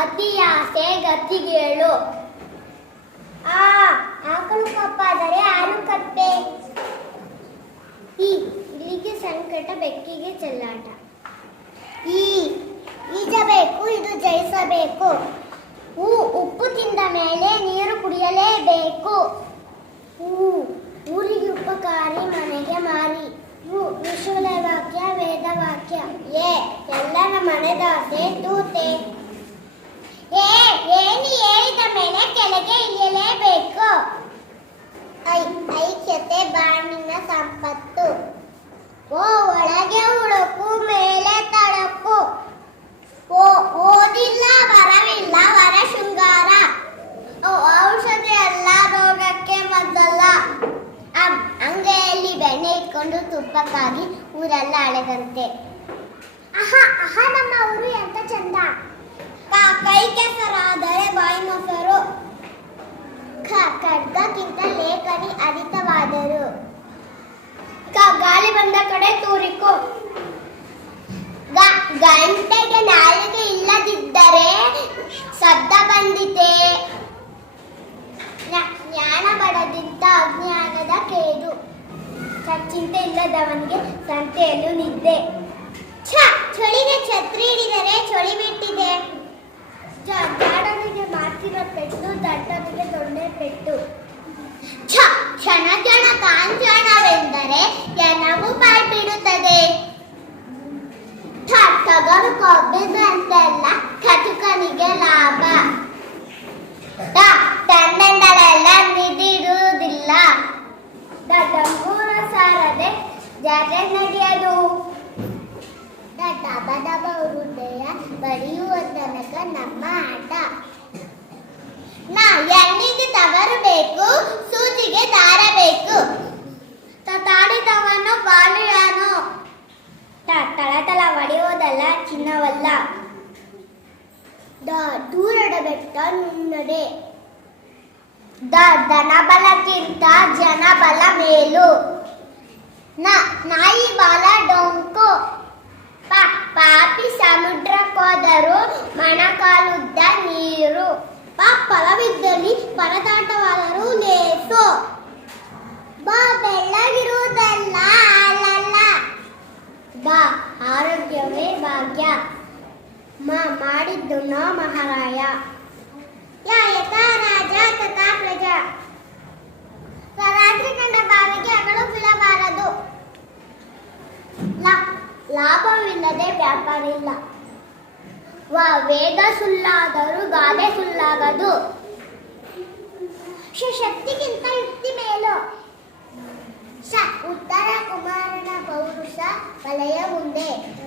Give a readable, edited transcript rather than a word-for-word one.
ಅತಿಯಾಸೆ ಗತಿಗೇಳು. ಆ ಆಕಳು ಕಪ್ಪಾದರೆ ಹಾಲು ಕಪ್ಪೆ. ಇಲ್ಲಿಗೆ ಸಂಕಟ ಬೆಕ್ಕಿಗೆ ಚೆಲ್ಲಾಟ. ಈಜಬೇಕು, ಇದು ಜಯಿಸಬೇಕು. ಉಪ್ಪು ತಿಂದ ಮೇಲೆ ನೀರು ಕುಡಿಯಲೇಬೇಕು. ಊರಿಗೆ ಉಪಕಾರಿ ಮನೆಗೆ ಮಾರಿ. ವಿಶ್ವದ ವಾಕ್ಯ ವೇದ ವಾಕ್ಯ. ಎಲ್ಲರ ಮನೆದಾಸೆ ತೂತೆ. ಏನಿ ಏರಿದ ಮೇಲೆ ಕೆಳಗೆ ಇಳಿಯಲೇಬೇಕು. ಐಕ್ಯತೆ ಬಾಣಿನ ಸಂಪತ್ತು. ಒಳಗೆ ಉಳುಕು ಮೇಲೆ ತಳಕು. ಓದಿಲ್ಲ ವರವಿಲ್ಲ ವರ ಶೃಂಗಾರ. ಔಷಧಿ ಅಲ್ಲ ರೋಗಕ್ಕೆ ಮದ್ದಲ್ಲ. ಅಂಗೈಯಲ್ಲಿ ಬೆಣ್ಣೆ ಇಟ್ಕೊಂಡು ತುಪ್ಪಕ್ಕಾಗಿ ಊರೆಲ್ಲ ಅಳೆದಂತೆ. ನಮ್ಮ ಊರು ಎಂತ ಚಂದ. ಕೈ ಕೆಸರಾದರೆ ಬಾಯಿ ಮೊಸರು. ಖಡ್ಗಕ್ಕಿಂತ ಲೇಖನಿ ಅಧಿಕವಾದರು. ಗಾಳಿ ಬಂದ ಕಡೆ ತೂರಿಕು. ಗಂಟೆಗೆ ನಾಲಿಗೆ ಇಲ್ಲದಿದ್ದರೆ ಸದ್ದ ಬಂದಿತೆ. ಜ್ಞಾನ ಬಡದಿಂದ ಅಜ್ಞಾನದ ಕೇಡು. ಚಿಂತೆ ಇಲ್ಲದವನಿಗೆ ಸಂತೆಯಲ್ಲೂ ನಿದ್ದೆ. ಚಳಿಗೆ ಛತ್ರಿ ಹಿಡಿದರೆ ಚಳಿ ಬಿಟ್ಟಿದೆ. ಜಾಡನಿಗೆ ಮಾಡ್ತಿರೋ ಪೆಟ್ಟು, ದಡ್ಡನಿಗೆ ದೊಣ್ಣೆ ಪೆಟ್ಟು. ಕ್ಷಣ ಕ್ಷಣ ಕಾಂಚನವೆಂದರೆ ಜನವು ಬಾಯ್ ಬಿಡುತ್ತದೆ. ಟಗರು ಕೊಬ್ಬಿದಂತೆಲ್ಲ ಕಟುಕನಿಗೆ ಲಾಭ. ತನ್ನೆಂದಳೆಲ್ಲ ನಿಧಿರುವುದಿಲ್ಲ. ಡಂಗೂರ ಸಾರದೆ ಜಾತ್ರೆ ನಡೆಯದು. ಡಬ ಡಬ ಹೃದಯ ಬಡಿಯುವ ತನಕ ನಮ್ಮ ಆಟ. ಎಣ್ಣಿಗೆ ತವರು ಬೇಕು, ಸೂಜಿಗೆ ದಾರ ಬೇಕು. ತಾಡಿದವನು ಬಾಳಿಯಾನು. ತಳತಳ ಹೊಡೆಯುವುದಲ್ಲ ಚಿನ್ನವಲ್ಲ. ದೂರದ ಬೆಟ್ಟ ನುಣ್ಣದೆ. ಧನಬಲಕ್ಕಿಂತ ಜನಬಲ ಮೇಲು. ನಾಯಿ ಬಾಲ ಡೊಂಕು. ಪಾಪಿ ಸಮುದ್ರಕ್ಕೋದರೂ ಮೊಣಕಾಲುದ್ದ ನೀರು. ಫಲವಿದ್ದಲ್ಲಿ ಪರದಾಟವಾದರೂ ಲೇಸು. ಬೆಳ್ಳಗಿರುವುದಲ್ಲ ಅಲ್ಲಲ್ಲ. ಆರೋಗ್ಯವೇ ಭಾಗ್ಯ. ಮಾಡಿದ್ದು ನೋ ಮಹಾರಾಯ. ಯಥಾ ರಾಜ ತಥಾ ಪ್ರಜಾ. ರಾತ್ರಿ ಕಂಡ ಬಾವಿಗೆ ಅಗಳು ಬೀಳಬಾರದು. ಲಾಭವಿಲ್ಲದೆ ವ್ಯಾಪಾರ ಇಲ್ಲ. ವೇದ ಸುಳ್ಳಾದರೂ ಗಾದೆ ಸುಳ್ಳಾಗದು. ಶಕ್ತಿಗಿಂತ ಯುಕ್ತಿ ಮೇಲು. ಉತ್ತರ ಕುಮಾರನ ಪೌರುಷ ವಲಯ ಮುಂದೆ.